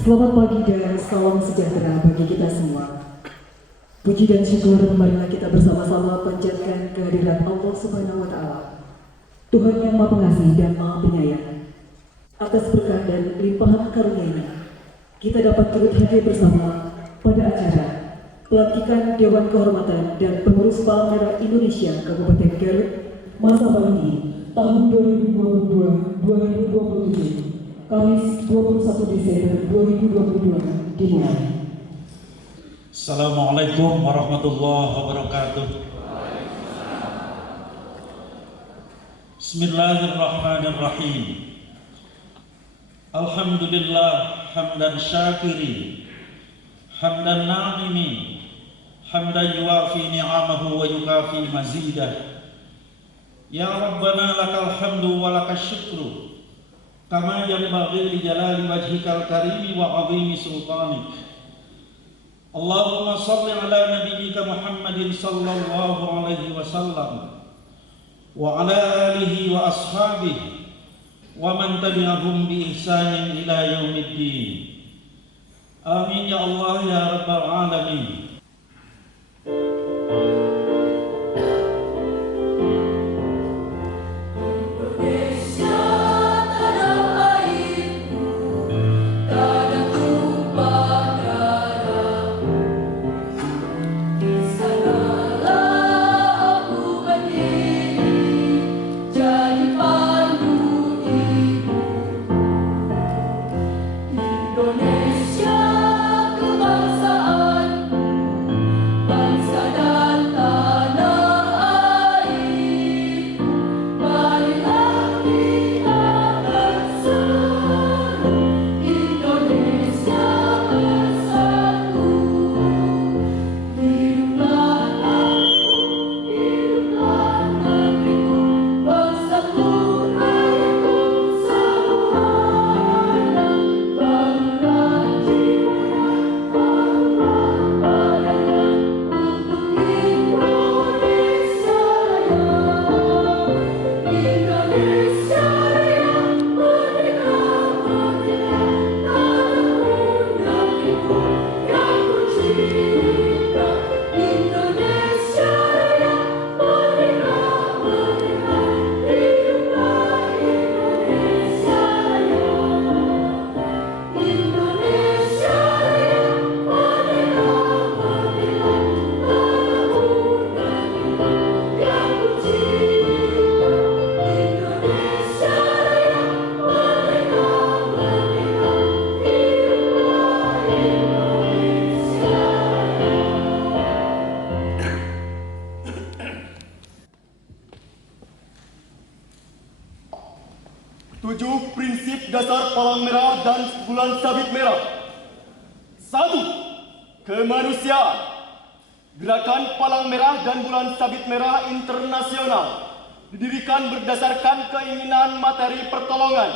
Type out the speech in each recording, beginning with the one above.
Selamat pagi dan salam sejahtera bagi kita semua. Puji dan syukur marilah kita bersama-sama panjatkan kehadirat Allah Subhanahu wa Ta'ala, Tuhan yang Maha Pengasih dan Maha Penyayang. Atas berkah dan limpahan karunia-Nya, kita dapat turut hadir bersama pada acara pelantikan Dewan Kehormatan dan Pengurus Palang Merah Indonesia Kabupaten Garut masa bakti tahun 2022-2027. Kamis 21 Desember 2022 dimulai. Assalamualaikum warahmatullahi wabarakatuh. Bismillahirrahmanirrahim. Alhamdulillah hamdan syakirin, hamdan na'imin, hamdan yuwafi ni'amahu wa yukafi mazidah. Ya Rabbana lakal hamdu wa lakal syukru kama yanbaghi li jalali wajhikal karimi wa 'azimi sultanik. Allahumma salli ala nabiyyika Muhammadin sallallahu alaihi wasallam wa ala alihi wa ashabihi wa man tabi'ahum bi ihsanin ila yaumiddin. Amin ya Allah ya rabbal alamin. Tujuh prinsip dasar Palang Merah dan Bulan Sabit Merah. 1. Kemanusiaan. Gerakan Palang Merah dan Bulan Sabit Merah Internasional didirikan berdasarkan keinginan materi pertolongan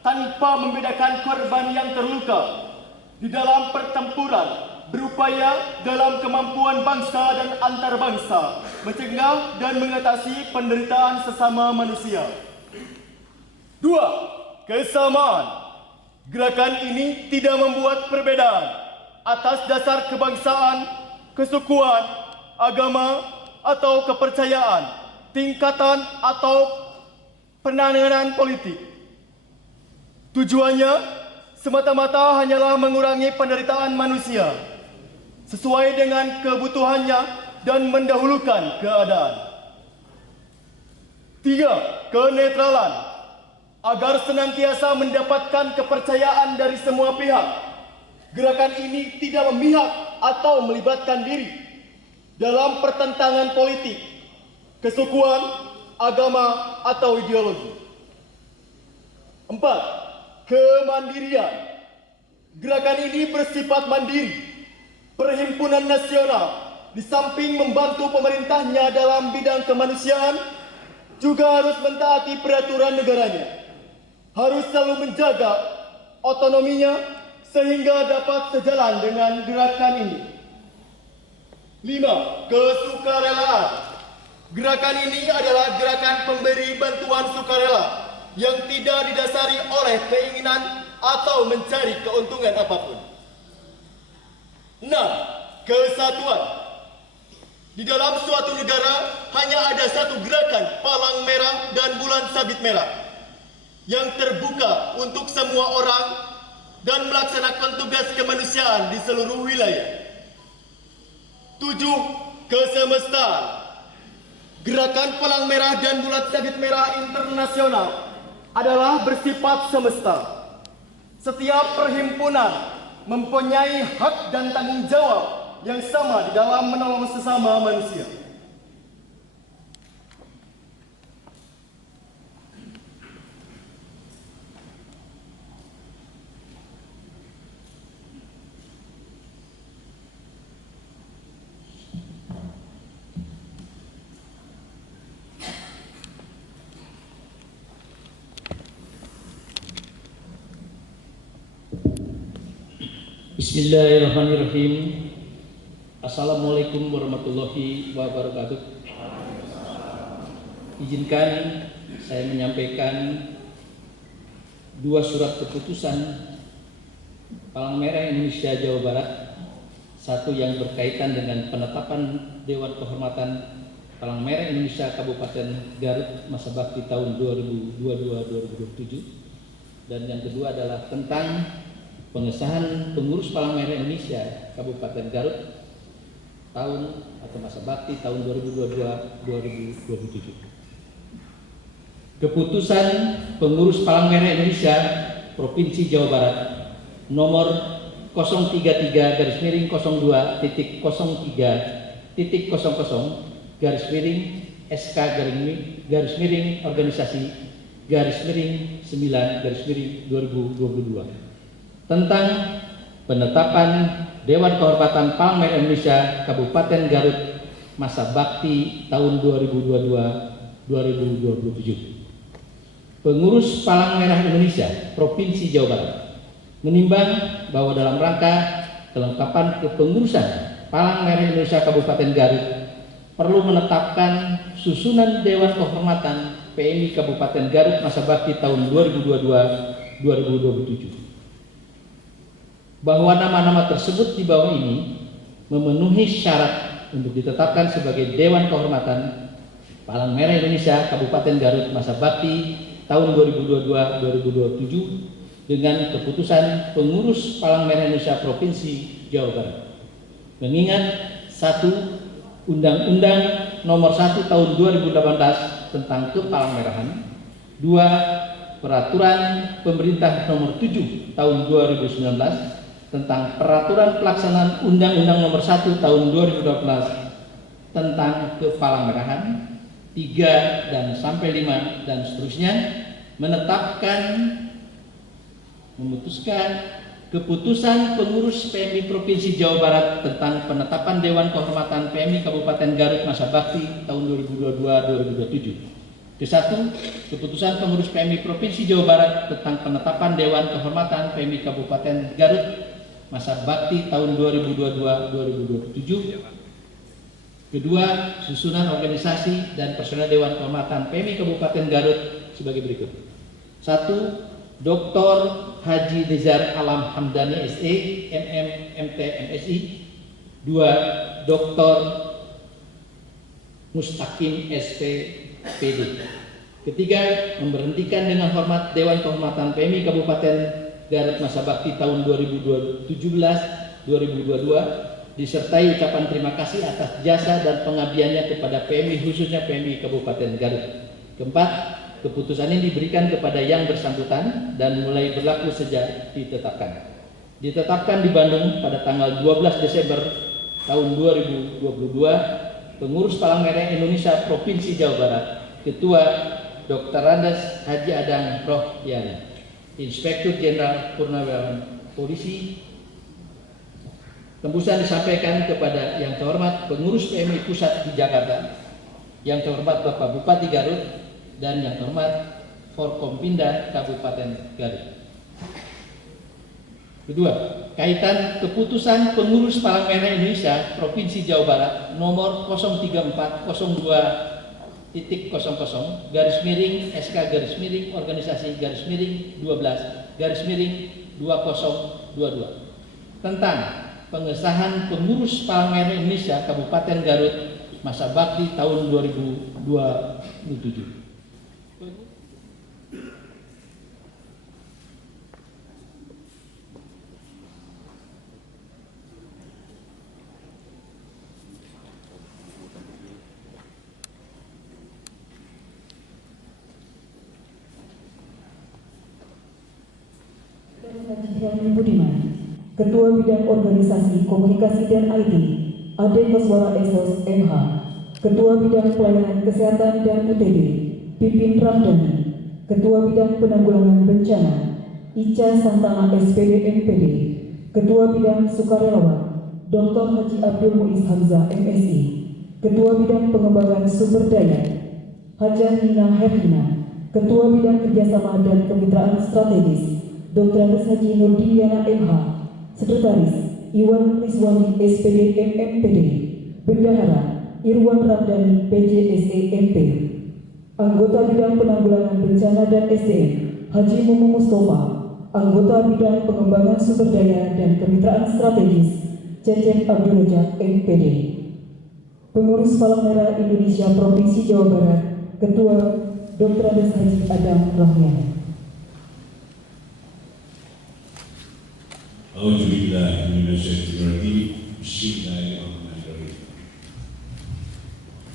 tanpa membedakan korban yang terluka di dalam pertempuran, berupaya dalam kemampuan bangsa dan antar bangsa mencegah dan mengatasi penderitaan sesama manusia. 2. Kesamaan. Gerakan ini tidak membuat perbedaan atas dasar kebangsaan, kesukuan, agama, atau kepercayaan, tingkatan atau penanganan politik. Tujuannya semata-mata hanyalah mengurangi penderitaan manusia sesuai dengan kebutuhannya dan mendahulukan keadaan. 3. Kenetralan. Agar senantiasa mendapatkan kepercayaan dari semua pihak, gerakan ini tidak memihak atau melibatkan diri dalam pertentangan politik, kesukuan, agama, atau ideologi. 4. Kemandirian. Gerakan ini bersifat mandiri. Perhimpunan nasional di samping membantu pemerintahnya dalam bidang kemanusiaan juga harus mentaati peraturan negaranya. Harus selalu menjaga otonominya sehingga dapat sejalan dengan gerakan ini. 5. Kesukarelaan. Gerakan ini adalah gerakan pemberi bantuan sukarela yang tidak didasari oleh keinginan atau mencari keuntungan apapun. 6. Kesatuan. Di dalam suatu negara hanya ada satu gerakan palang merah dan bulan sabit merah yang terbuka untuk semua orang dan melaksanakan tugas kemanusiaan di seluruh wilayah. 7. Kesemestaan. Gerakan palang merah dan bulan sabit merah internasional adalah bersifat semesta. Setiap perhimpunan mempunyai hak dan tanggung jawab yang sama di dalam menolong sesama manusia. Bismillahirrahmanirrahim. Assalamualaikum warahmatullahi wabarakatuh. Izinkan saya menyampaikan dua surat keputusan Palang Merah Indonesia Jawa Barat. Satu yang berkaitan dengan penetapan Dewan Kehormatan Palang Merah Indonesia Kabupaten Garut masa bakti tahun 2022-2027, dan yang kedua adalah tentang pengesahan pengurus Palang Merah Indonesia Kabupaten Garut tahun atau masa bakti tahun 2022-2027. Keputusan pengurus Palang Merah Indonesia Provinsi Jawa Barat nomor 033-02-02-SK-SK/SK/9/2022 tentang penetapan Dewan Kehormatan Palang Merah Indonesia Kabupaten Garut masa bakti tahun 2022-2027. Pengurus Palang Merah Indonesia Provinsi Jawa Barat menimbang bahwa dalam rangka kelengkapan kepengurusan Palang Merah Indonesia Kabupaten Garut perlu menetapkan susunan Dewan Kehormatan PMI Kabupaten Garut masa bakti tahun 2022-2027. Bahwa nama-nama tersebut di bawah ini memenuhi syarat untuk ditetapkan sebagai Dewan Kehormatan Palang Merah Indonesia Kabupaten Garut masa bakti tahun 2022-2027 dengan keputusan pengurus Palang Merah Indonesia Provinsi Jawa Barat. Mengingat 1. Undang-Undang Nomor 1 Tahun 2018 tentang Kepalangmerahan, 2. Peraturan Pemerintah Nomor 7 Tahun 2019 tentang Peraturan Pelaksanaan Undang-Undang Nomor 1 Tahun 2012 tentang Kepalangmerahan, 3 dan sampai 5 dan seterusnya, memutuskan keputusan pengurus PMI Provinsi Jawa Barat tentang penetapan Dewan Kehormatan PMI Kabupaten Garut masa bakti tahun 2022-2027. Ke-1, keputusan pengurus PMI Provinsi Jawa Barat tentang penetapan Dewan Kehormatan PMI Kabupaten Garut masa bakti tahun 2022-2027. Kedua, susunan organisasi dan personel Dewan Kehormatan PMI Kabupaten Garut sebagai berikut. 1. Dr. Haji Nizar Alam Hamdani SE, MM, MT, MSI. 2. Dr. Mustaqim SP, PD. Ketiga, memberhentikan dengan hormat Dewan Kehormatan PMI Kabupaten Garut masa bakti tahun 2017-2022 disertai ucapan terima kasih atas jasa dan pengabdiannya kepada PMI khususnya PMI Kabupaten Garut. Keempat, keputusan ini diberikan kepada yang bersangkutan dan mulai berlaku sejak ditetapkan. Ditetapkan di Bandung pada tanggal 12 Desember tahun 2022, pengurus Palang Merah Indonesia Provinsi Jawa Barat, Ketua Dr. Andes Haji Adang Rohyan, Inspektur Jenderal Purnawirawan Polisi. Tembusan disampaikan kepada yang terhormat pengurus PMI Pusat di Jakarta, yang terhormat Bapak Bupati Garut, dan yang terhormat Forkompinda Kabupaten Garut. Kedua, kaitan keputusan pengurus Palang Merah Indonesia Provinsi Jawa Barat nomor 03402 garis miring SK garis miring organisasi garis miring 12 garis miring 2022 tentang pengesahan pengurus Palang Merah Indonesia Kabupaten Garut masa bakti tahun 2027. Haji Budiman, Ketua Bidang Organisasi Komunikasi dan IT, Ade Koswara Esos MH, Ketua Bidang Pelayanan Kesehatan dan UTD, Pipin Ramdhani, Ketua Bidang Penanggulangan Bencana, Ica Santana SPD MPD, Ketua Bidang Sukarelawan, Dr. Haji Abdul Muiz Hamzah MSI, Ketua Bidang Pengembangan Sumber Daya, Hajah Nina Herlina, Ketua Bidang Kerjasama dan Kemitraan Strategis, Dr. Haji Nurdiana MH, Sekretaris Iwan Rizwani SPD MMPD, Bendahara Irwan Ramdhani PJSE MP, Anggota Bidang Penanggulangan Bencana dan SDM Haji Mumu Mustafa, Anggota Bidang Pengembangan Sumber Daya dan Kemitraan Strategis Cecep Abdul Rojak MPD, Pengurus Palang Merah Indonesia Provinsi Jawa Barat, Ketua Dr. Haji Adam Rahyan. Alhamdulillah, Bismillahirrahmanirrahim.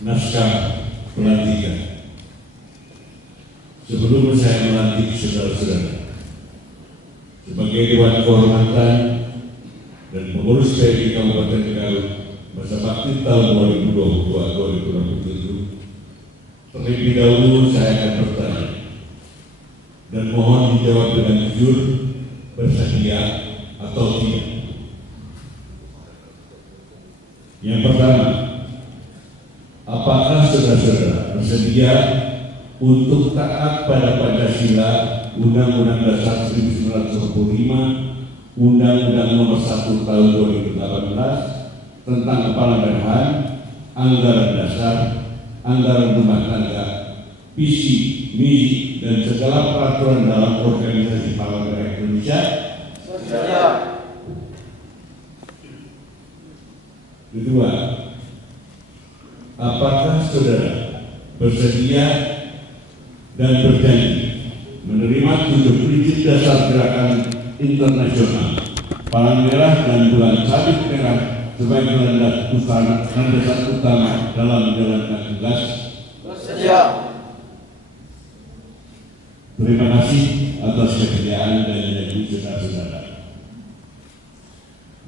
Naskah pelantikan. Sebelum saya melantik saudara-saudara sebagai Dewan Kehormatan dan pengurus PMI Kabupaten Garut masa bakti tahun 2022-2027, terlebih dahulu saya akan bertanya dan mohon dijawab dengan jujur, bersedia atau tidak. Yang pertama, apakah saudara-saudara bersedia untuk taat pada Pancasila, Undang-Undang Dasar 1945, Undang-Undang Nomor 1 Tahun 2018 tentang Kepala-Merahan, Anggaran Dasar, Anggaran Rumah Tangga, visi, misi, dan segala peraturan dalam organisasi Palang Merah Indonesia? Kedua, apakah saudara bersedia dan berjanji menerima 7 prinsip dasar gerakan internasional Palang Merah dan Bulan Sabit Merah sebagai landasan utama dalam menjalankan tugas? Bersedia. Terima kasih atas kesediaan dan janji saudara-saudara.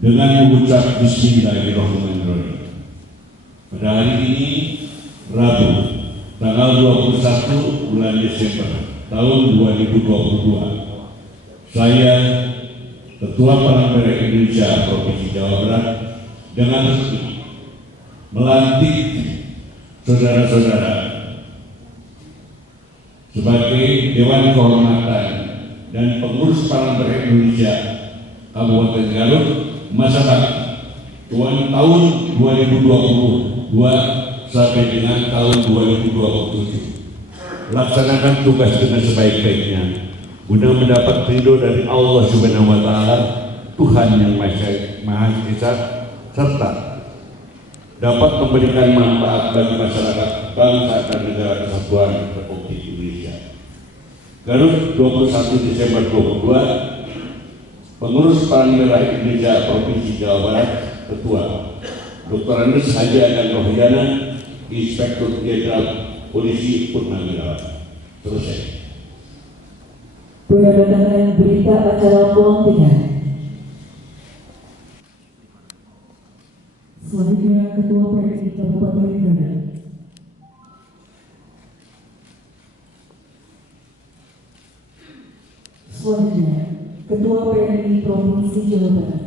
Dengan mengucap Bismillahirrahmanirrahim, pada hari ini Rabu tanggal 21 bulan Desember tahun 2022, saya Ketua Palang Merah Indonesia Provinsi Jawa Barat dengan resmi melantik saudara-saudara sebagai Dewan Kehormatan dan pengurus Palang Merah Indonesia Kabupaten Garut masa bakti tahun 2022 sampai dengan tahun 2027. Laksanakan tugas dengan sebaik-baiknya guna mendapat ridho dari Allah Subhanahu wa Ta'ala, Tuhan yang Maha Esa, serta dapat memberikan manfaat bagi masyarakat, bangsa dan negara kesatuan Republik Indonesia. Garut 21 Desember 2022. Pengurus Palang Merah Indonesia Provinsi Jawa Barat, Ketua Dr. Andes Haji Adam Rohiana, Inspektur Jenderal Polisi Purnawirawan. Selesai. Penandatanganan berita acara pelantikan. Selanjutnya Ketua PMI Kabupaten Garut. Selanjutnya Ketua PMI Provinsi Jawa Barat.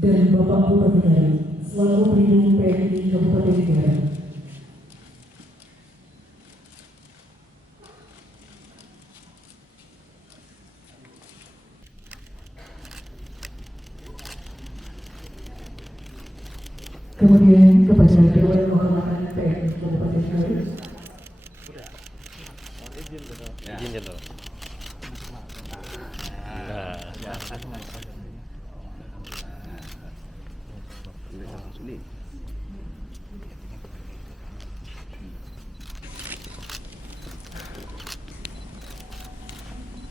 Dan Bapak Bupati Garut selaku pelindung PMI Kabupaten Garut. Kemudian kepada Dewan Kehormatan PMI Kabupaten Garut.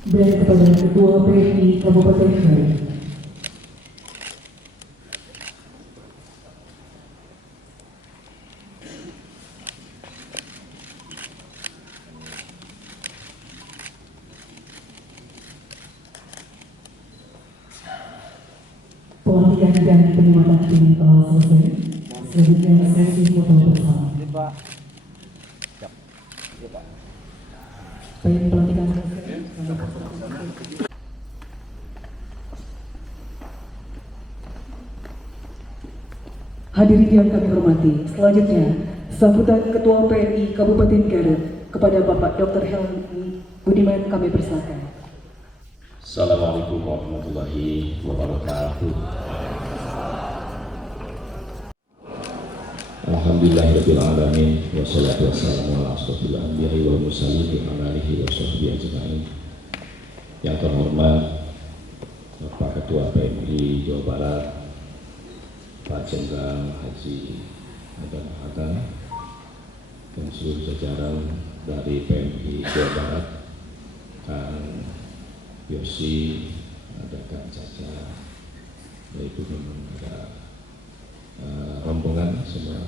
Dan kepada Ketua PMI Kabupaten Garut. Pelantikan dan penyematan ini telah selesai. Selanjutnya sesi foto bersama. Baik, pelantikan selesai. Hadirin yang kami hormati, selanjutnya sambutan Ketua PMI Kabupaten Garut kepada Bapak Dr. Helmi Budiman kami persilakan. Assalamualaikum warahmatullahi wabarakatuh. Alhamdulillahirabbil alamin wassalatu wassalamu ala asyrofil anbiya'i wal mursalin wa ala alihi wa sahbihi ajma'in. Yang terhormat Bapak Ketua PMI Jawa Barat, Pak Jenderal Haji Hadan Hadan, dan seluruh jajaran dari PMI Jawa Barat, Kang Yosi, ada Kang Caca, ada Ibu Mimun, ada rombongan semua.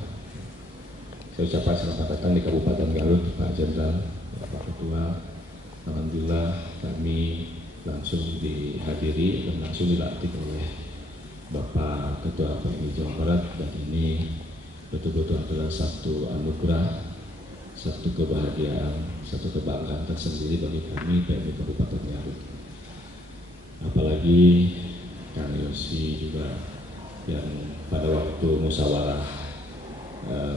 Saya ucapkan selamat datang di Kabupaten Garut, Pak Jenderal, Pak Ketua. Alhamdulillah kami langsung dihadiri dan langsung dilantik oleh Bapak Ketua PMI Jawa Barat, dan ini betul-betul adalah satu anugerah, satu kebahagiaan, satu kebanggaan tersendiri bagi kami PMI Kabupaten Garut. Apalagi Kang Yosi juga yang pada waktu musyawarah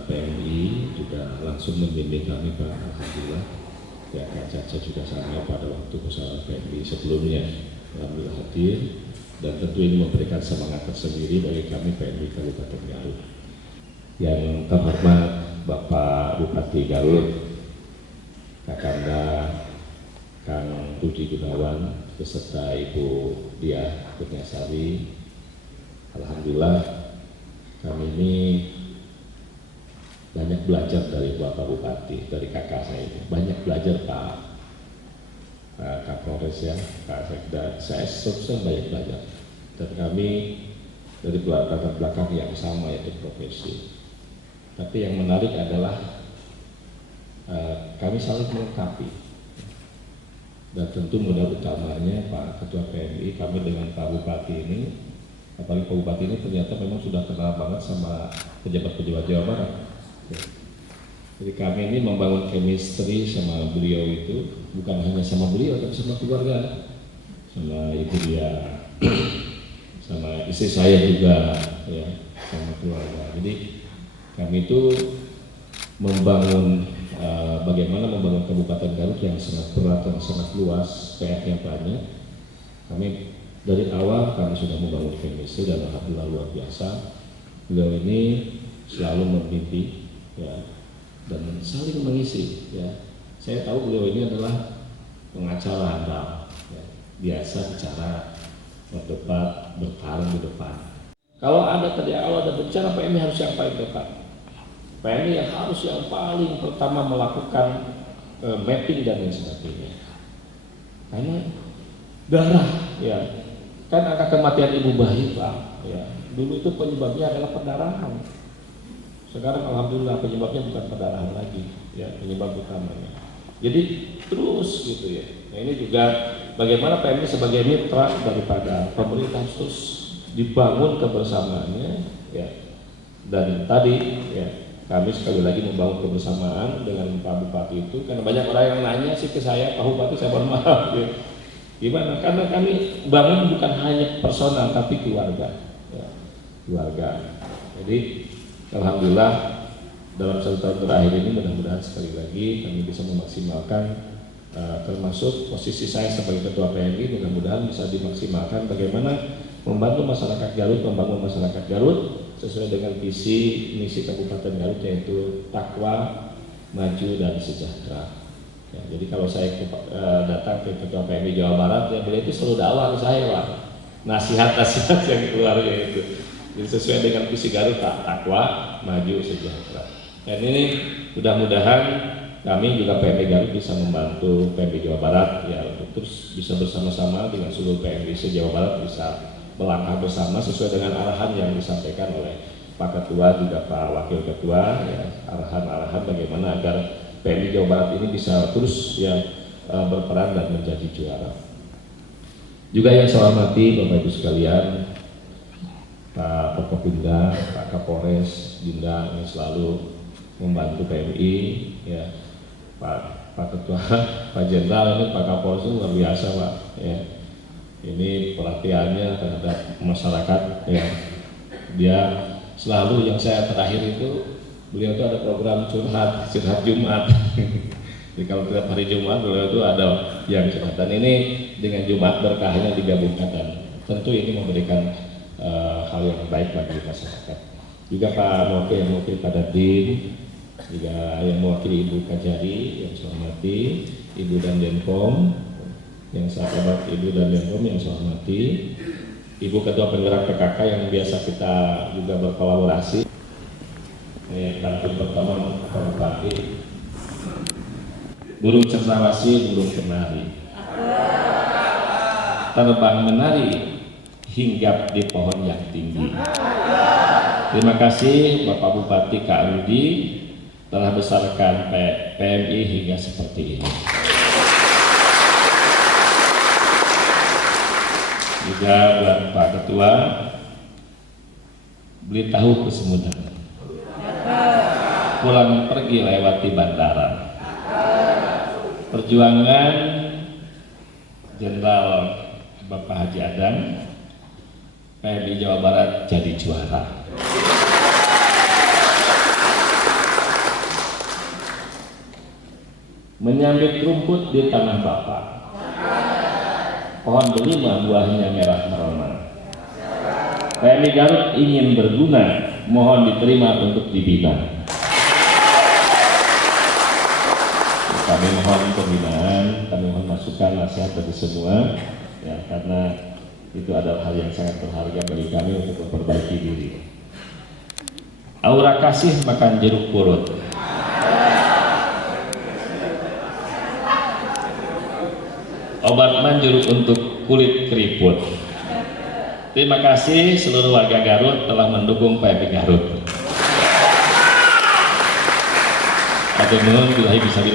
PMI juga langsung membimbing kami, Pak. Alhamdulillah. Ya, Kang Caca juga sama pada waktu musyawarah PMI sebelumnya. Alhamdulillah hadir, dan tentu ini memberikan semangat tersendiri bagi kami PMI Kabupaten Garut. Yang terhormat Bapak Bupati Garut, Kakanda Kang Budi Gunawan beserta Ibu Diah Kurniasari. Alhamdulillah kami ini banyak belajar dari Bapak Bupati, dari kakak saya ini. Banyak belajar Pak Kapolres ya, Pak Sekda. Saya banyak belajar. Dan kami dari latar belakang yang sama, yaitu profesi. Tapi yang menarik adalah kami saling melengkapi. Dan tentu modal utamanya Pak Ketua PMI, kami dengan Pak Bupati ini, apalagi Pak Bupati ini ternyata memang sudah kenal banget sama pejabat-pejabat Jawa Barat. Jadi kami ini membangun chemistry sama beliau itu, bukan hanya sama beliau, tapi sama keluarga, sama ibu dia, sama istri saya juga, ya, sama keluarga. Jadi kami itu membangun bagaimana membangun Kabupaten Garut yang sangat berat, yang sangat luas, PR-nya banyak. Kami dari awal kami sudah membangun chemistry dan alhamdulillah luar biasa. Beliau ini selalu membimbing, ya, dan saling mengisi. Ya. Saya tahu beliau ini adalah pengacara handal, ya, biasa bicara, berdebat, bertarung di depan. Kalau ada tadi awal ada bicara, PMI harus yang paling depan. PMI yang harus yang paling pertama melakukan mapping dan lain sebagainya. Karena darah, ya, kan angka kematian ibu bayi Pak, ya, dulu itu penyebabnya adalah perdarahan. Sekarang alhamdulillah penyebabnya bukan perdarahan lagi, ya, penyebab utamanya. Jadi terus gitu ya. Nah ini juga bagaimana PMI sebagai mitra daripada pemerintah terus dibangun kebersamaannya, ya. Dan tadi, ya, kami sekali lagi membangun kebersamaan dengan Pak Bupati itu, karena banyak orang yang nanya sih ke saya, Pak Bupati saya mohon maaf ya. Gimana? Karena kami bangun bukan hanya personal tapi keluarga, ya, keluarga. Jadi alhamdulillah dalam 1 tahun terakhir ini mudah-mudahan sekali lagi kami bisa memaksimalkan termasuk posisi saya sebagai Ketua PMI, mudah-mudahan bisa dimaksimalkan bagaimana membantu masyarakat Garut, membangun masyarakat Garut sesuai dengan visi misi Kabupaten Garut, yaitu takwa, maju dan sejahtera. Ya, jadi kalau saya datang ke Ketua PMI Jawa Barat, ya beliau itu selalu dakwah ke saya, Pak. Nasihat-nasihat yang keluarnya itu. Jadi sesuai dengan visi Garut, takwa, maju, sejahtera. Dan ini mudah-mudahan kami juga PMI Garut bisa membantu PMI Jawa Barat ya untuk terus bisa bersama-sama dengan seluruh PMI se-Jawa Barat bisa melangkah bersama sesuai dengan arahan yang disampaikan oleh Pak Ketua juga Pak Wakil Ketua ya, arahan-arahan bagaimana agar PMI Jawa Barat ini bisa terus ya berperan dan menjadi juara. Juga yang saya hormati Bapak Ibu sekalian, Pak Forkopimda, Pak Kapolres, Dinda yang selalu membantu PMI ya, Pak Ketua, Pak Jenderal ini Pak Kapolres itu luar biasa Pak ya. Ini perhatiannya terhadap masyarakat ya. Dia selalu yang saya terakhir itu beliau itu ada program curhat Jumat. Jadi kalau tiap hari Jumat beliau itu ada yang curhat, dan ini dengan Jumat berkahnya digabungkan dan tentu ini memberikan hal yang baik bagi masyarakat. Juga Pak Mokil yang mewakili Pak Dadin, juga yang mewakili Ibu Kajari yang saya hormati, Ibu dan Denpom yang saya hormati, Ibu dan Denpom yang saya hormati, Ibu Ketua Penggerak PKK yang biasa kita juga berkolaborasi. Kantor pertama Pak Bupati, burung cendrawasih, burung kenari, terbang menari, hinggap di pohon yang tinggi. Terima kasih Bapak Bupati Kak Rudi telah besarkan PMI hingga seperti ini. Juga buat Pak Ketua, beli tahu ke Sumedang, pulang pergi lewati bandara. Perjuangan Jenderal Bapak Haji Adang, PMI Jawa Barat jadi juara. Menyambit rumput di tanah Bapak, pohon delima buahnya merah merona. PMI Garut ingin berguna, mohon diterima untuk dibina. Kami mohon pembinaan, kami mohon masukan, nasihat dari semua, ya, karena itu adalah hal yang sangat berharga bagi kami untuk memperbaiki diri. Aura kasih makan jeruk purut. Obat manjur untuk kulit keriput. Terima kasih seluruh warga Garut telah mendukung PMI Garut.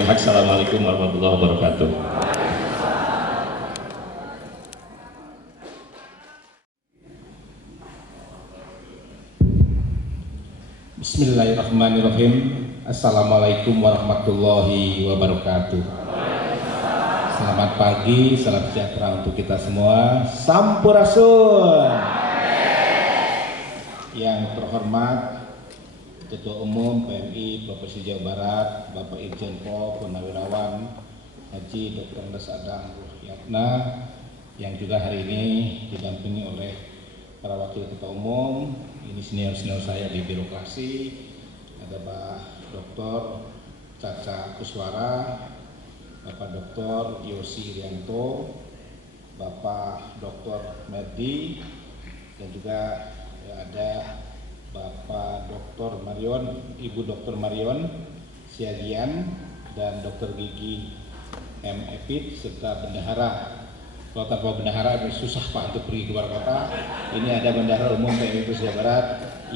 Assalamualaikum warahmatullahi wabarakatuh. Bismillahirrahmanirrahim. Assalamualaikum warahmatullahi wabarakatuh. Selamat pagi, salam sejahtera untuk kita semua. Sampurasun. Yang terhormat Ketua Umum PMI Provinsi Jawa Barat, Bapak Irjen Pol Purnawirawan Haji Dr. Andes Adang Yatna, yang juga hari ini didampingi oleh para wakil ketua umum, ini senior-senior saya di birokrasi, ada Pak Dr. Caca Kuswara, Bapak Dr. Yosi Irianto, Bapak Dr. Merdi, dan juga ada Bapak Dr. Marion, Ibu Dr. Marion Siagian, dan Dr. Gigi M. Epit, serta bendahara. Kalau tanpa bendahara ini susah Pak untuk pergi keluar kota. Ini ada bendahara umum PMI Provinsi Jawa Barat,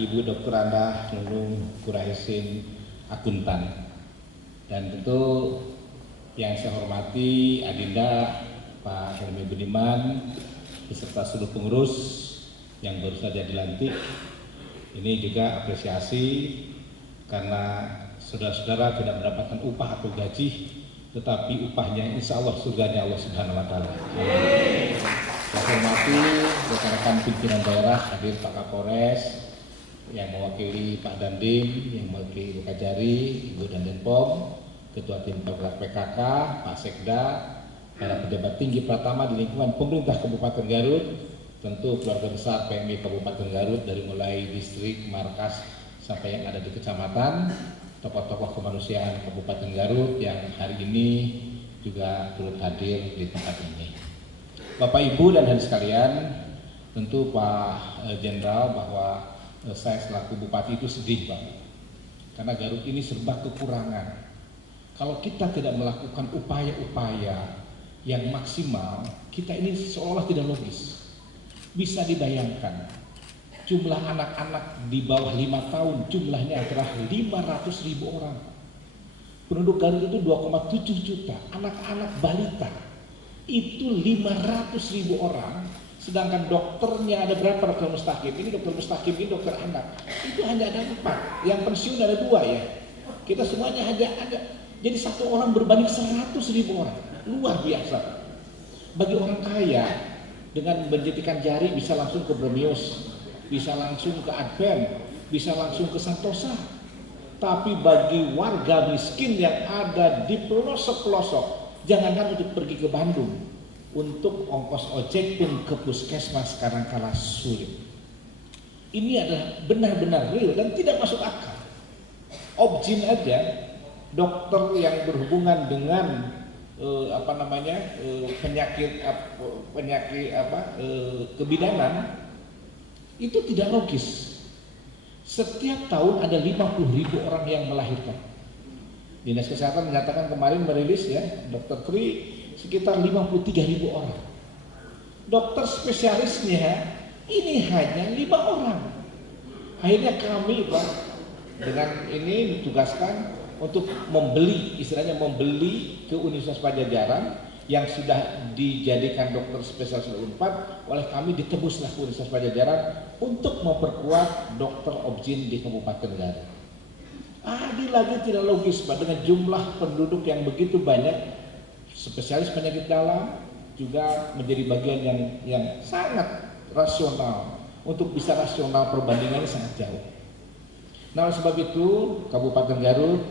Ibu Dr. Anda Nunung Kuraisin Akuntan. Dan tentu yang saya hormati Adinda Pak Helmi Budiman beserta seluruh pengurus yang baru saja dilantik. Ini juga apresiasi karena saudara-saudara tidak mendapatkan upah atau gaji, tetapi upahnya insya Allah surganya Allah Subhanahu Wa Taala. Saya hormati rekan-rekan pimpinan daerah, hadir Pak Kapolres yang mewakili Pak Dandim, yang mewakili Ibu Kajari, Ibu dan Denpom, Ketua Tim Penggerak PKK, Pak Sekda, para pejabat tinggi Pratama di lingkungan pemerintah Kabupaten Garut, tentu keluarga besar PMI Kabupaten Garut dari mulai distrik, markas sampai yang ada di kecamatan, tokoh-tokoh kemanusiaan Kabupaten Garut yang hari ini juga turut hadir di tempat ini. Bapak Ibu dan hadirin sekalian, tentu Pak Jenderal bahwa saya selaku Bupati itu sedih banget. Karena Garut ini serba kekurangan. Kalau kita tidak melakukan upaya-upaya yang maksimal, kita ini seolah tidak logis. Bisa dibayangkan, jumlah anak-anak di bawah 5 tahun jumlahnya adalah 500.000 orang. Penduduk Garut itu 2,7 juta, anak-anak balita itu 500.000 orang. Sedangkan dokternya ada berapa dokter mustaqim? Ini dokter mustaqim, ini dokter anak. Itu hanya ada 4, yang pensiun ada 2 ya. Kita semuanya hanya ada. Jadi satu orang berbanding 100.000 orang, luar biasa. Bagi orang kaya, dengan menjetikan jari bisa langsung ke Bremius, bisa langsung ke Advent, bisa langsung ke Santosa. Tapi bagi warga miskin yang ada di pelosok-pelosok, jangankan untuk pergi ke Bandung, untuk ongkos ojek pun ke puskesmas kadang-kala sulit. Ini adalah benar-benar real dan tidak masuk akal. Objin aja, dokter yang berhubungan dengan penyakit kebidanan itu tidak logis. Setiap tahun ada 50.000 orang yang melahirkan. Dinas Kesehatan menyatakan kemarin merilis ya, Dokter Tri sekitar 53.000 orang. Dokter spesialisnya ini hanya 5 orang. Akhirnya kami Pak dengan ini ditugaskan untuk membeli, istilahnya membeli ke Universitas Padjadjaran yang sudah dijadikan dokter spesialis Unpad, oleh kami ditebuslah ke Universitas Padjadjaran untuk memperkuat dokter objin di Kabupaten Garut. Adil lagi tidak logis Pak, dengan jumlah penduduk yang begitu banyak, spesialis penyakit dalam juga menjadi bagian yang sangat rasional. Untuk bisa rasional perbandingannya sangat jauh. Nah oleh sebab itu Kabupaten Garut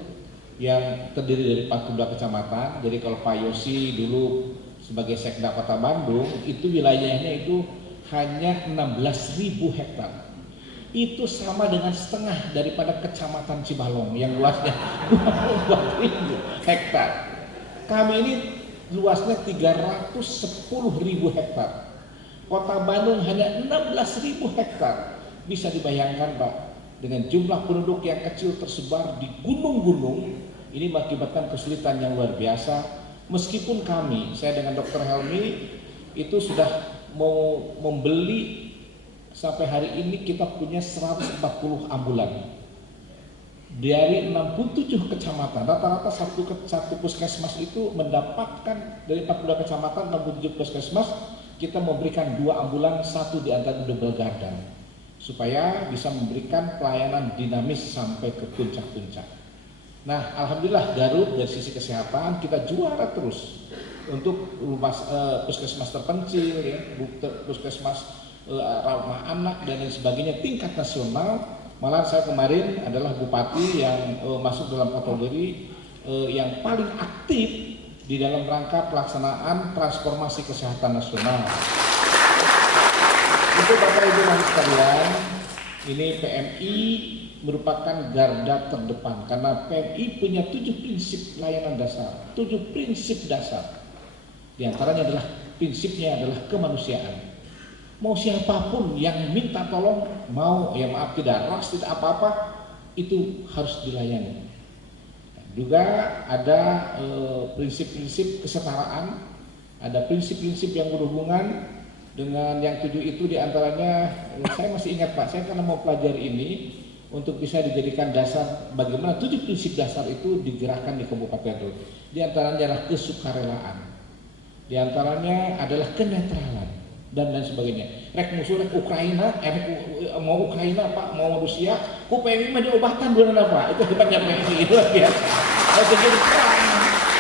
yang terdiri dari 42 kecamatan, jadi kalau Pak Yosi dulu sebagai Sekda Kota Bandung, itu wilayahnya itu hanya 16.000 hektar. Itu sama dengan setengah daripada kecamatan Cibalong yang luasnya 24.000 hektar. Kami ini luasnya 310.000 hektar. Kota Bandung hanya 16.000 hektar. Bisa dibayangkan Pak, dengan jumlah penduduk yang kecil tersebar di gunung-gunung, ini mengakibatkan kesulitan yang luar biasa. Meskipun kami, saya dengan Dr. Helmi itu sudah mau membeli, sampai hari ini kita punya 140 ambulan dari 67 kecamatan. Rata-rata satu puskesmas itu mendapatkan dari 42 kecamatan 67 puskesmas, kita memberikan 2 ambulan, 1 di antara double garden, supaya bisa memberikan pelayanan dinamis sampai ke puncak-puncak. Nah, alhamdulillah Garut dari sisi kesehatan kita juara terus untuk puskesmas terpencil, ya, puskesmas ramah anak dan lain sebagainya tingkat nasional. Malah saya kemarin adalah bupati yang masuk dalam kategori yang paling aktif di dalam rangka pelaksanaan transformasi kesehatan nasional. Untuk Bapak Ibu dan sekalian, ini PMI merupakan garda terdepan karena PMI punya 7 prinsip layanan dasar, 7 prinsip dasar. Di antaranya adalah prinsipnya adalah kemanusiaan. Mau siapapun yang minta tolong, mau ya maaf tidak ras, tidak apa-apa, itu harus dilayani. Juga ada prinsip-prinsip kesetaraan, ada prinsip-prinsip yang berhubungan dengan yang 7 itu. Diantaranya saya masih ingat Pak, saya karena mau pelajari ini untuk bisa dijadikan dasar bagaimana 7 prinsip dasar itu digerakkan di Kabupaten Garut. Di antaranya adalah kesukarelaan, di antaranya adalah kenetralan dan lain sebagainya. Rek musuh rek Ukraina, mau Ukraina Pak, mau Rusia, ku PMI mah diobatan dulu Pak. Itu hebatnya PMI itu biasa.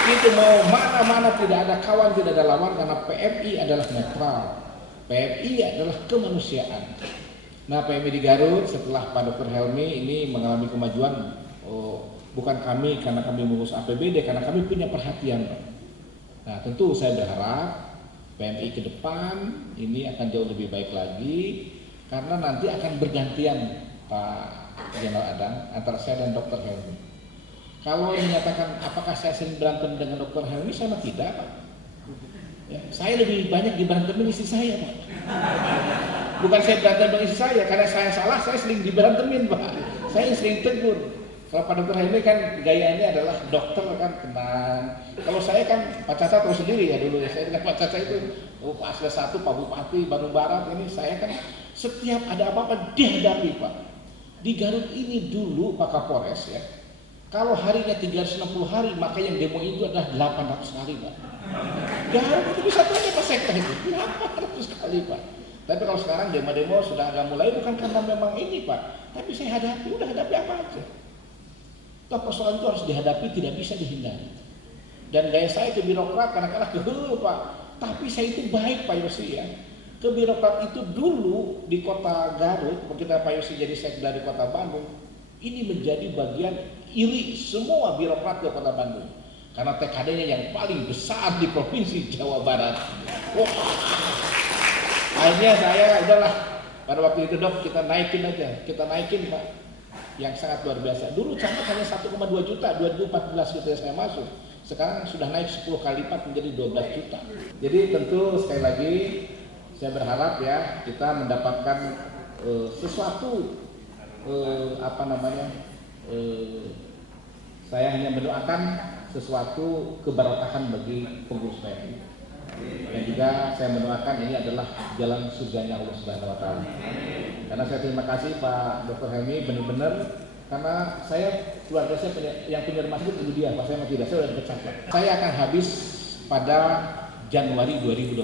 Itu mau mana-mana tidak ada kawan, tidak ada lawan karena PMI adalah netral. PMI adalah kemanusiaan. Nah, PMI di Garut setelah Pak Dr. Helmi ini mengalami kemajuan, bukan kami karena kami mengurus APBD, karena kami punya perhatian. Nah, tentu saya berharap PMI ke depan ini akan jauh lebih baik lagi karena nanti akan bergantian Pak Jenderal Adang antara saya dan Dr. Helmi. Kalau menyatakan apakah saya sering berantem dengan Dr. Helmi, sama tidak Pak. Ya, saya lebih banyak diberantemin istri saya Pak. Bukan saya berantem dengan istri saya, karena saya salah saya sering diberantemin Pak. Saya sering tegur. Kalau Pak Dr. Helmi kan gayanya adalah dokter kan tenang. Kalau saya kan Pak Caca tahu sendiri ya dulu ya, saya dengan Pak Caca itu Pak Asli 1, Pak Bupati Bandung Barat ini saya kan setiap ada apa-apa dihadapi Pak. Di Garut ini dulu Pak Kapolres ya, kalau harinya 360 hari maka yang demo itu adalah 800 kali Pak. Garut itu bisa tanya Pak Sekda itu 800 kali Pak. Tapi kalau sekarang demo-demo sudah agak mulai bukan karena memang ini Pak, tapi saya hadapi, udah hadapi apa aja. Toh persoalan itu harus dihadapi, tidak bisa dihindari. Dan gaya saya ke birokrat kadang-kadang Pak, tapi saya itu baik Pak Yosi ya. Ke birokrat itu dulu di kota Garut, kita Pak Yosi jadi sekda di kota Bandung, ini menjadi bagian iri semua birokrat ke kota Bandung. Karena TKD-nya yang paling besar di provinsi Jawa Barat. Wah. Akhirnya saya udahlah pada waktu itu Dok kita naikin aja, kita naikin Pak, yang sangat luar biasa. Dulu camat hanya 1,2 juta, 2014 gitu saya masuk. Sekarang sudah naik 10 kali lipat menjadi 12 juta. Jadi tentu sekali lagi saya berharap ya kita mendapatkan sesuatu saya hanya mendoakan sesuatu keberkahan bagi pengurus PMI. Dan juga saya mendoakan ini adalah jalan surganya Allah Subhanahu wa taala. Karena saya terima kasih Pak Dr. Helmi benar-benar karena saya keluarga saya yang punya rumah sakit itu dia, Pak saya tidak, saya sudah dipecat Pak. Saya akan habis pada Januari 2024.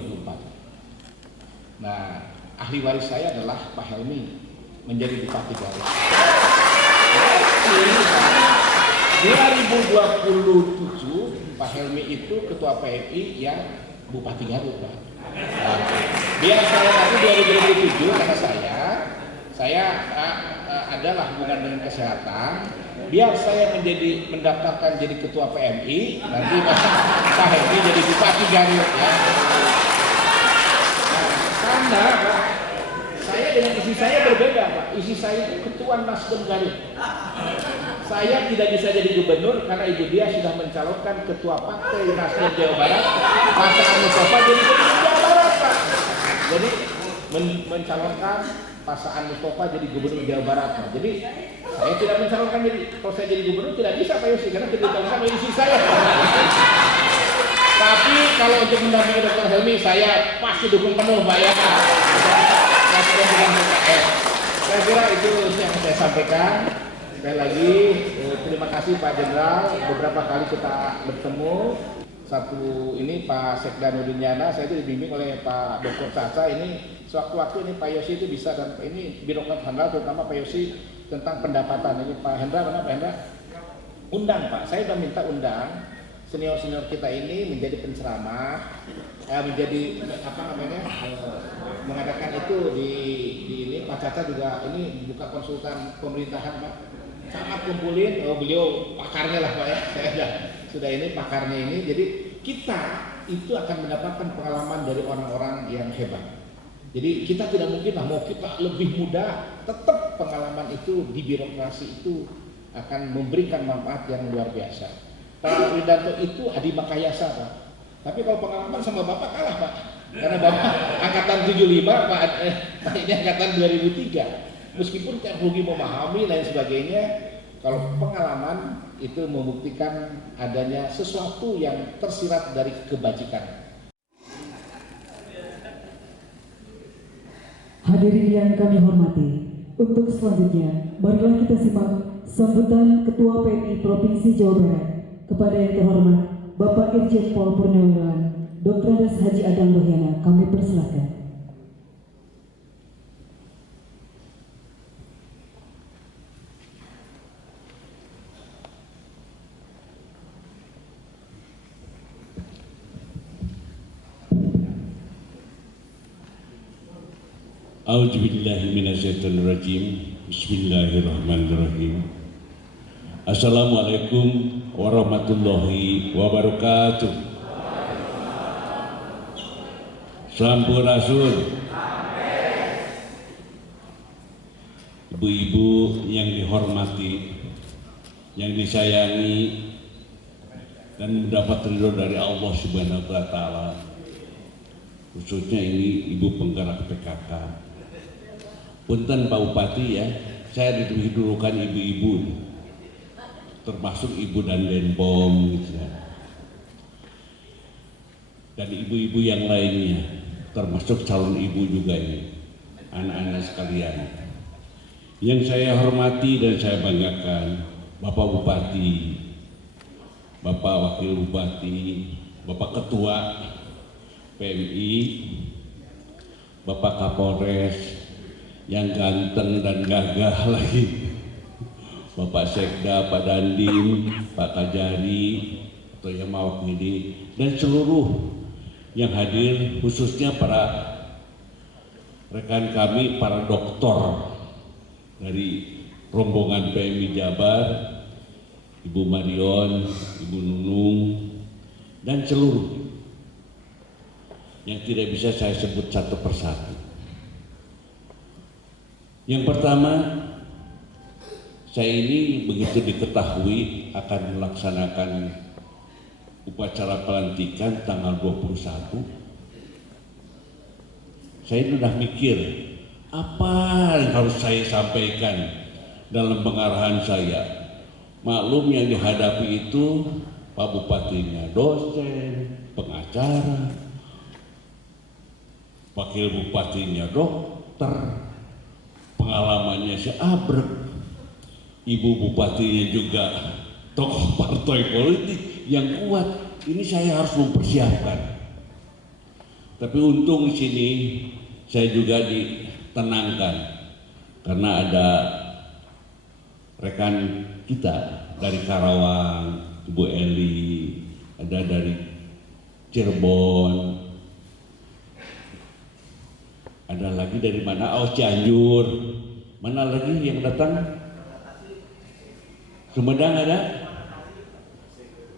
Nah, ahli waris saya adalah Pak Helmi menjadi Bupati Garut. 2027 Pak Helmi itu Ketua PMI yang Bupati Garut Pak. Biar saya nanti 2027 karena saya adalah hubungan dengan kesehatan. Biar saya mendaftarkan jadi Ketua PMI, nanti Pak Helmi jadi Bupati Garut ya. Karena Pak, saya dengan istri saya berbeda Pak. Istri saya itu Ketua Nasdem Garut. Saya tidak bisa jadi gubernur karena ibu dia sudah mencalonkan ketua partai Nasdem Jawa Barat, Pak Saan Mustafa jadi gubernur Jawa Barat Pak. Jadi mencalonkan Pak Saan Mustafa jadi gubernur Jawa Barat Pak. Jadi saya tidak mencalonkan jadi, kalau saya jadi gubernur tidak bisa Pak Yosi karena tidak dicalonkan oleh istri saya Pak. Tapi kalau untuk mendampingi Dr. Helmi saya pasti dukung penuh Pak ya. Saya kira itu yang saya sampaikan. Sekali lagi terima kasih Pak Jenderal, beberapa kali kita bertemu. Satu ini Pak Sekda Nudinyana, saya itu dibimbing oleh Pak Dr. Caca. Ini sewaktu-waktu ini Pak Yosi itu bisa, dan ini birokrat handal terutama Pak Yosi tentang pendapatan. Ini Pak Hendra, mana Pak Hendra? Undang Pak, saya sudah minta undang senior-senior kita ini menjadi penceramah, menjadi mengadakan itu di ini. Pak Caca juga ini buka konsultan pemerintahan Pak. Sangat kumpulin, beliau pakarnya lah Pak ya, saya sudah ini pakarnya ini. Jadi kita itu akan mendapatkan pengalaman dari orang-orang yang hebat. Jadi kita tidak mungkin lah mau kita lebih muda, tetap pengalaman itu di birokrasi itu akan memberikan manfaat yang luar biasa. Pak Widanto itu Adi Makayasa Pak, tapi kalau pengalaman sama Bapak kalah Pak, karena Bapak angkatan 75 Pak, ini angkatan 2003. Meskipun teknologi memahami lain sebagainya, kalau pengalaman itu membuktikan adanya sesuatu yang tersirat dari kebajikan. Hadirin yang kami hormati, untuk selanjutnya marilah kita simak sambutan Ketua PMI Provinsi Jawa Barat kepada yang terhormat Bapak Irjen Pol Purnawirawan Dr. Andes Haji Adang Rohyana. Kami persilakan. A'udzubillahi minasyaitonirrajim. Bismillahirrahmanirrahim. Assalamualaikum warahmatullahi wabarakatuh. Sampurasun. Ibu-ibu yang dihormati, yang disayangi, dan mendapat ridho dari Allah Subhanahu wa Ta'ala, khususnya ini ibu penggerak PKK. Punten Pak Bupati ya, saya didulukan ibu-ibu, termasuk ibu dan Denpom gitu ya. Dan ibu-ibu yang lainnya, termasuk calon ibu juga ini, anak-anak sekalian. Yang saya hormati dan saya banggakan, Bapak Bupati, Bapak Wakil Bupati, Bapak Ketua PMI, Bapak Kapolres yang ganteng dan gagah lagi, Bapak Sekda, Pak Dandim, Pak Kajari, atau yang mewakili, dan seluruh yang hadir, khususnya para rekan kami, para doktor dari rombongan PMI Jabar, Ibu Marion, Ibu Nunung, dan seluruh yang tidak bisa saya sebut satu persatu. Yang pertama, saya ini begitu diketahui akan melaksanakan upacara pelantikan tanggal 21, saya sudah mikir apa yang harus saya sampaikan dalam pengarahan saya. Maklum yang dihadapi itu Pak Bupatinya dosen, pengacara, Wakil Bupatinya dokter, pengalamannya seabrek, Ibu Bupatinya juga tokoh partai politik yang kuat. Ini saya harus mempersiapkan. Tapi untung di sini saya juga ditenangkan karena ada rekan kita dari Karawang, Ibu Eli, ada dari Cirebon, ada lagi dari mana? Oh, Cianjur. Mana lagi yang datang? Sumedang ada?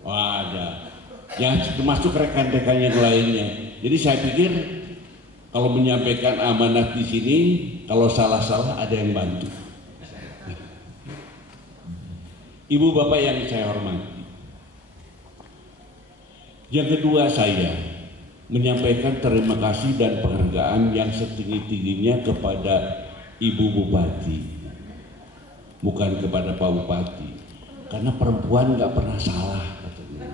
Oh, ada. Yang termasuk rekan-rekan yang lainnya. Jadi saya pikir kalau menyampaikan amanat di sini, kalau salah-salah ada yang bantu. Ibu bapak yang saya hormati, yang kedua saya menyampaikan terima kasih dan penghargaan yang setinggi-tingginya kepada Ibu Bupati, bukan kepada Pak Bupati, karena perempuan nggak pernah salah katanya,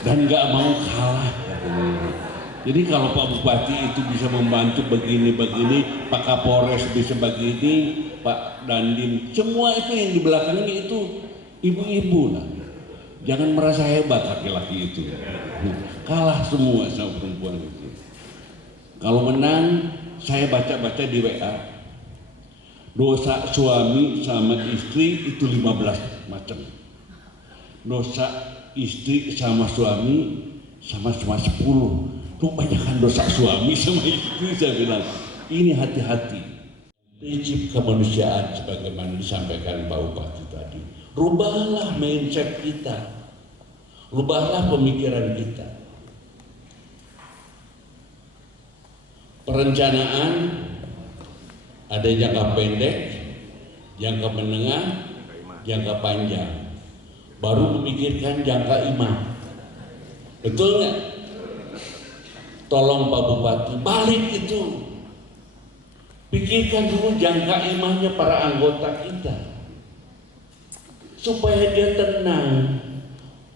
dan nggak mau kalah katanya. Jadi kalau Pak Bupati itu bisa membantu begini-begini, Pak Kapolres bisa begini, Pak Dandim, semua itu yang di belakangnya itu ibu-ibu lah. Jangan merasa hebat laki-laki itu, kalah semua sama perempuan itu. Kalau menang, saya baca-baca di WA, dosa suami sama istri itu 15 macam, dosa istri sama suami sama 10. Kebanyakan dosa suami sama istri. Saya bilang ini hati-hati. Prinsip kemanusiaan sebagaimana disampaikan Pak Bupati tadi, rubahlah mindset kita, rubahlah pemikiran kita. Perencanaan ada jangka pendek, jangka menengah, jangka panjang, baru memikirkan jangka imam. Betul nggak? Tolong Pak Bupati balik itu. Pikirkan dulu jangka imahnya para anggota kita, supaya dia tenang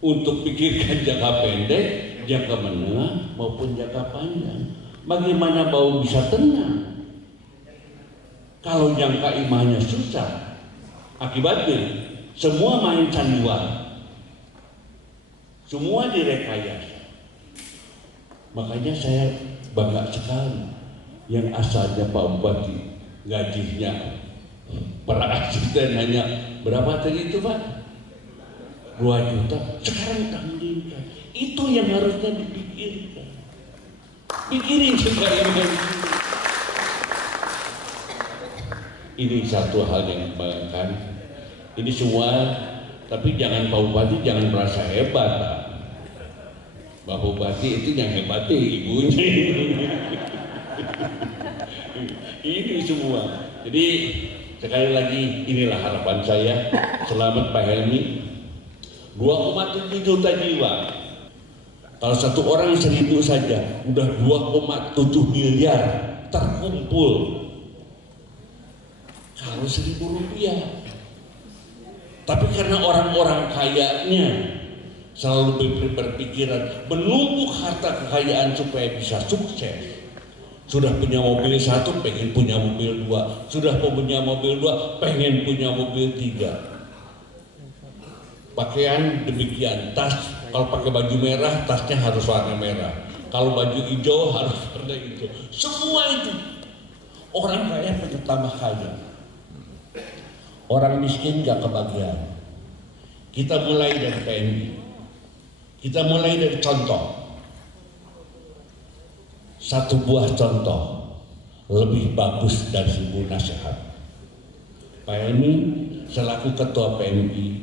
untuk pikirkan jangka pendek, jangka menengah maupun jangka panjang. Bagaimana mau bisa tenang kalau jangka imahnya susah? Akibatnya semua main sandiwara, semua direkayasa. Makanya saya bangga sekali yang asalnya Pak Bupati gajinya para asisten hanya berapa tadi itu Pak? 2 juta, sekarang tandingkan. Itu yang harusnya dipikirkan. Pikirin juga ini satu hal yang membanggakan. Ini semua, tapi jangan Pak Bupati jangan merasa hebat Pak. Mbak Bupati itu yang hebatnya ibunya ini semua. Jadi sekali lagi inilah harapan saya. Selamat Pak Helmi. 2,7 juta jiwa. Kalau satu orang 1.000 saja, udah 2,7 miliar terkumpul. Kalau 1.000 rupiah. Tapi karena orang-orang kayanya selalu berpikiran menumpuk harta kekayaan supaya bisa sukses. Sudah punya mobil 1, pengen punya mobil 2. Sudah punya mobil 2, pengen punya mobil 3. Pakaian demikian, tas kalau pakai baju merah, tasnya harus warna merah. Kalau baju hijau harus warna hijau. Semua itu orang kaya punya tambah kaya, orang miskin gak kebagian. Kita mulai dari PMI, kita mulai dari contoh. Satu buah contoh lebih bagus dari 1000 nasihat. PMI selaku ketua PMI,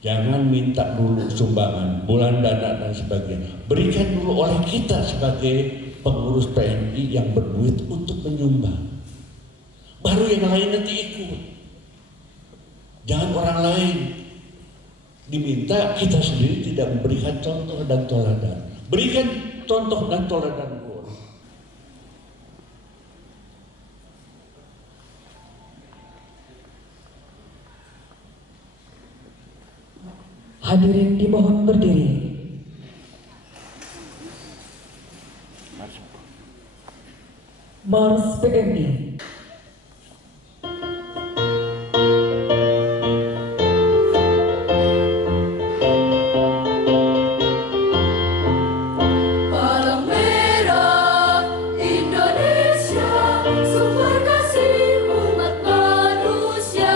jangan minta dulu sumbangan, bulan dana dan sebagainya. Berikan dulu oleh kita sebagai pengurus PMI yang berduit untuk menyumbang. Baru yang lain nanti ikut. Jangan orang lain diminta, kita sendiri tidak memberikan contoh dan teladan. Berikan contoh dan teladan. Hadirin dimohon berdiri. Mars PMI. Palang merah Indonesia, sumber kasih umat manusia,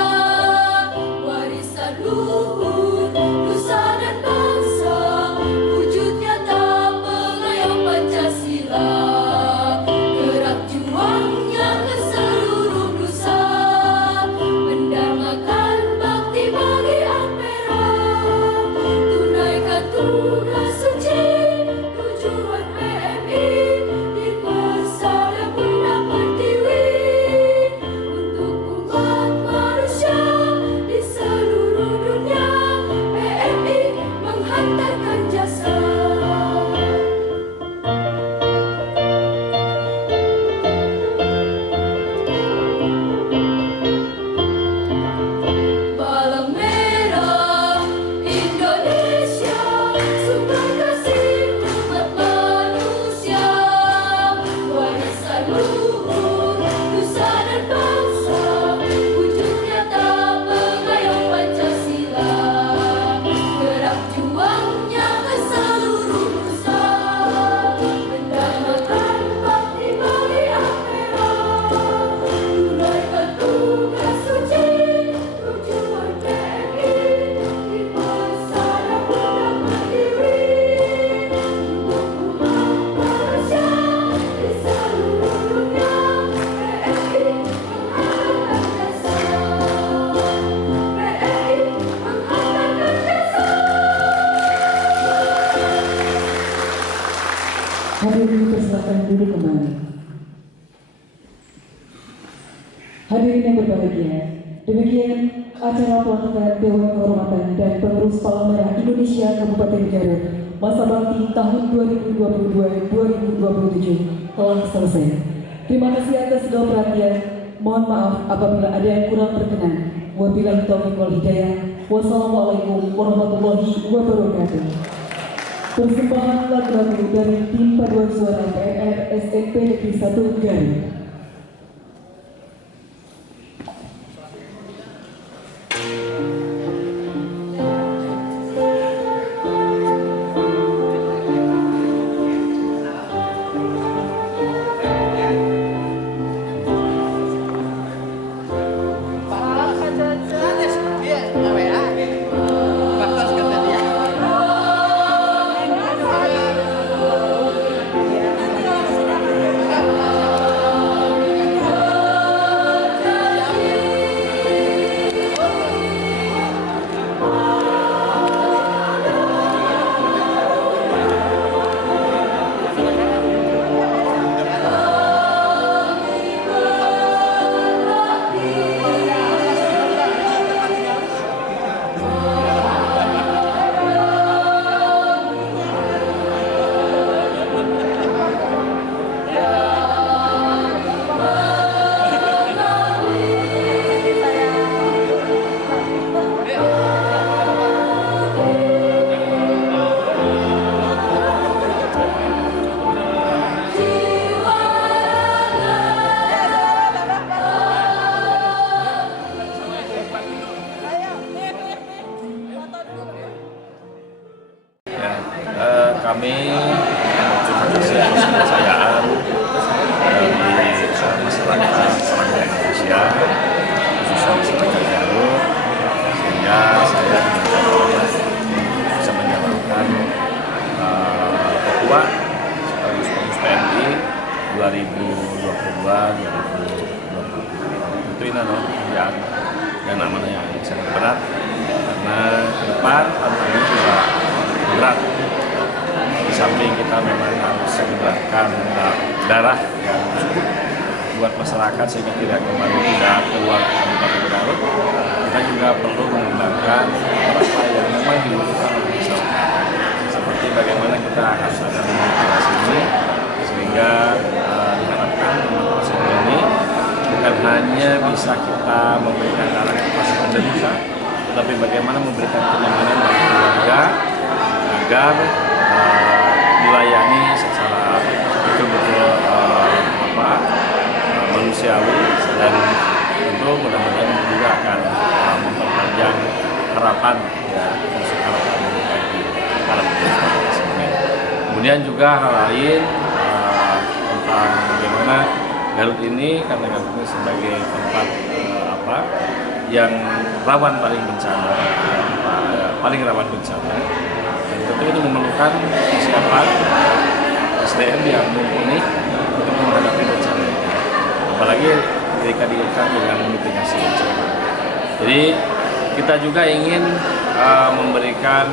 warisan luhur nusa dan bangsa, wujud nyata pengayom Pancasila, gerak juangnya ke seluruh nusa, mendamakan bakti bagi Ampera, tunaikan tugas suci tujuan PMI di persada Bunda Pertiwi, untuk umat manusia di seluruh dunia. PMI menghantarkan jasa. Palang merah Indonesia, sumber kasih umat manusia, warisan luhur nusa dan bangsa, wujud nyata pengayom Pancasila, gerak juangnya ke seluruh nusa, mendamakan bakti bagi Ampera, tunaikan tugas suci tujuan PMI di persada Bunda Pertiwi, untuk umat manusia di seluruh dunia. PMI menghantarkan jasa. PMI menghantarkan jasa. Hadirin dipersilakan duduk kembali. Hadirin yang berbahagia, demikian acara pelantikan Dewan Kehormatan dan Pengurus Palang Merah Indonesia Kabupaten Garut masa bakti tahun 2022-2027 telah selesai. Terima kasih atas segala perhatian. Mohon maaf apabila ada yang kurang berkenan. Wabillahi taufiq wal hidayah. Wassalamualaikum warahmatullahi wabarakatuh. Persembahan lagu-lagu dari tim paduan suara PNR SMP Negeri 1 Garut. Palang ya, kami mengucapkan kepercayaan dari masyarakat orang Indonesia khususnya di sekitar Garut, sehingga saya bisa menjalankan ketua sekaligus pengurus PMI 2022-2020. Itu ini adalah pekerjaan dan amanah yang sangat berat karena ke depan tantangannya juga berat. Di samping kita memang harus menggunakan darah yang cukup buat masyarakat sehingga tidak kembali tidak keluar Kabupaten Garut, kita juga perlu mengembangkan apa yang memang dibutuhkan oleh masyarakat. Seperti bagaimana kita harus ada motivasi ini sehingga diharapkan proses ini bukan hanya bisa kita memberikan darah kepada penderita, tapi bagaimana memberikan kenyamanan bagi keluarga agar dilayani secara betul-betul manusiawi, dan tentu mudah-mudahan juga akan memperpanjang harapan ya, untuk harapan bagi para pekerja. Kemudian juga hal lain tentang bagaimana Garut ini, karena Garut ini sebagai tempat yang rawan paling bencana, paling rawan bencana, dan tentu itu memerlukan kesiapan SDM yang mumpuni untuk menghadapi bencana ini, apalagi ketika dikaitkan dengan mitigasi bencana. Jadi kita juga ingin memberikan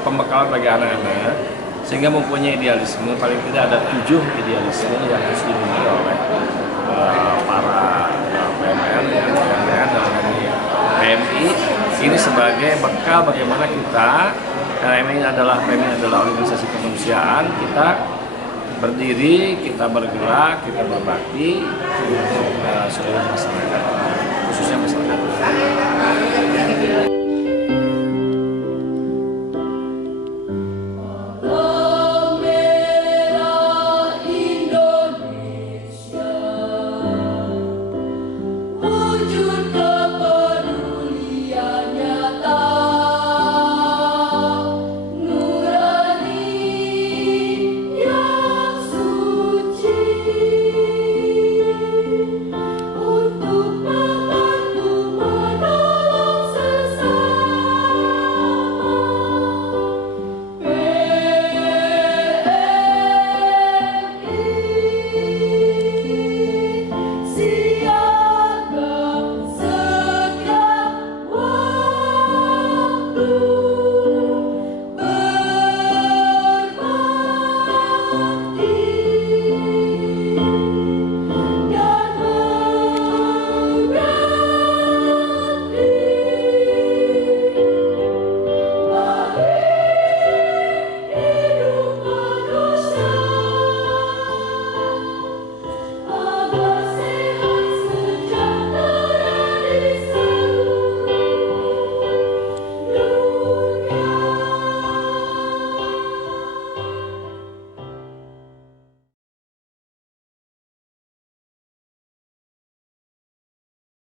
pembekalan bagi anak-anak sehingga mempunyai idealisme, paling tidak ada 7 idealisme yang harus dimiliki oleh para PMR dan PMI ini sebagai bekal bagaimana kita, karena PMI adalah organisasi kemanusiaan, kita berdiri, kita bergerak, kita berbakti untuk seluruh masyarakat, khususnya masyarakat